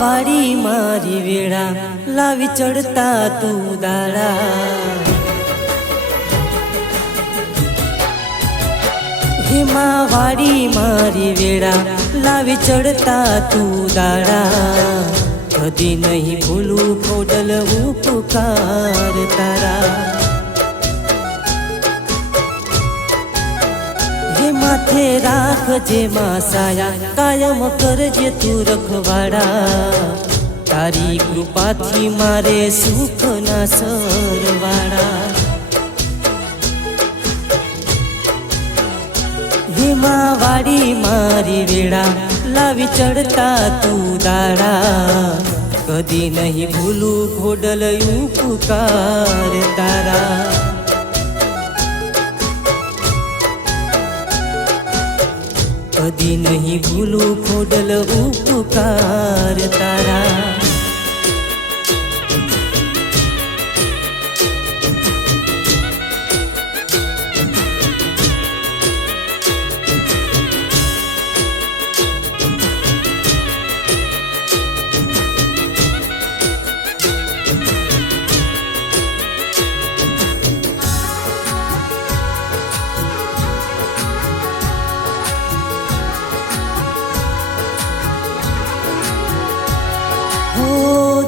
वाड़ी मारी वेड़ा लावी चढ़ता तू दाड़ा। वाड़ी मारी वेड़ा लावी चढ़ता तू दाड़ा। कदी नहीं भूलू खोडल उपकार तारा। हे माथे राख जे मासाया कायम करजे तू रखवाड़ा। तारी कृपा थी मारे सुख ना सरवाड़ा। वाड़ी मारी वेड़ा लावी चढ़ता तू दाड़ा। कदी नहीं भूलू खोडल उपकार तारा। कदी नहीं भूलू खोडल उपकार तारा।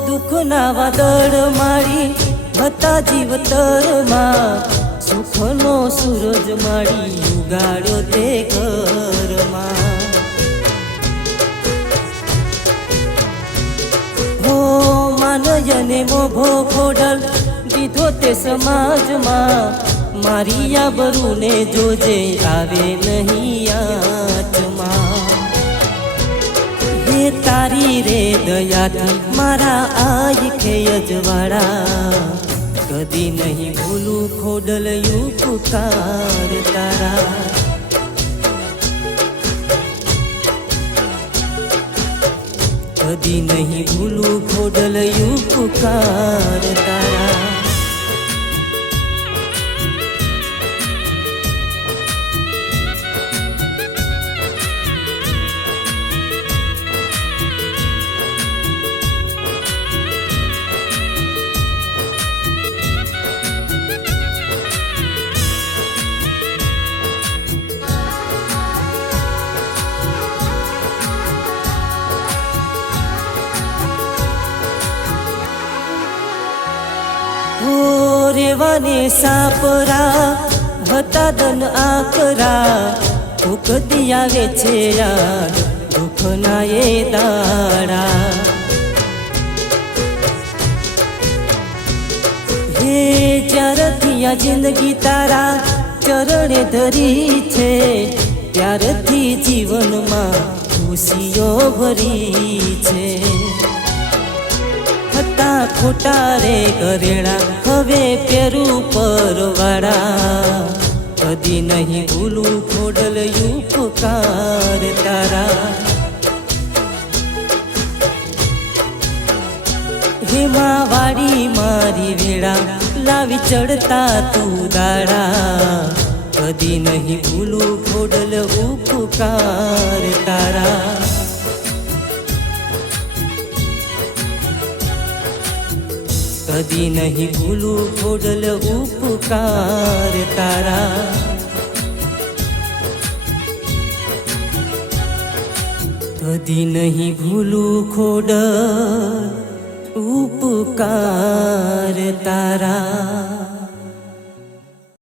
दुख ना वादळ माड़ी हता जीवतर मां। सुख नो सूरज माड़ी उगाड़ो ते घर मां। हो मानयने मोभो खोडल दीधो ते समाज मां। मारी आबरू ने जोजे आवे नहीं आच मां। तारी रे दया थी मारा आई खे अजवाड़ा। कदी नहीं भूलू खोडल उपकार तारा। कदी नहीं भूलू खोडल उपकार तारा। रेवाने सापरा हता दन आकरा। दुख दिया वे छे याद दुख ना ये दाड़ा। हे ज्यारथी जिंदगी तारा चरणे धरी छे। त्यारथी जीवन में खुशियों भरी छे। खोटा रे करेड़ा हवे पेरू परवाड़ा। कदी नहीं भूलू खोडल उपकार तारा। वाड़ी मारी वेड़ा लावी चढ़ता तू दाड़ा। कदी नहीं भूलू खोडल उपकार तारा। कदी नहीं भूलू खोडल उपकार तारा। कदी नहीं भूलू खोडल उपकार तारा।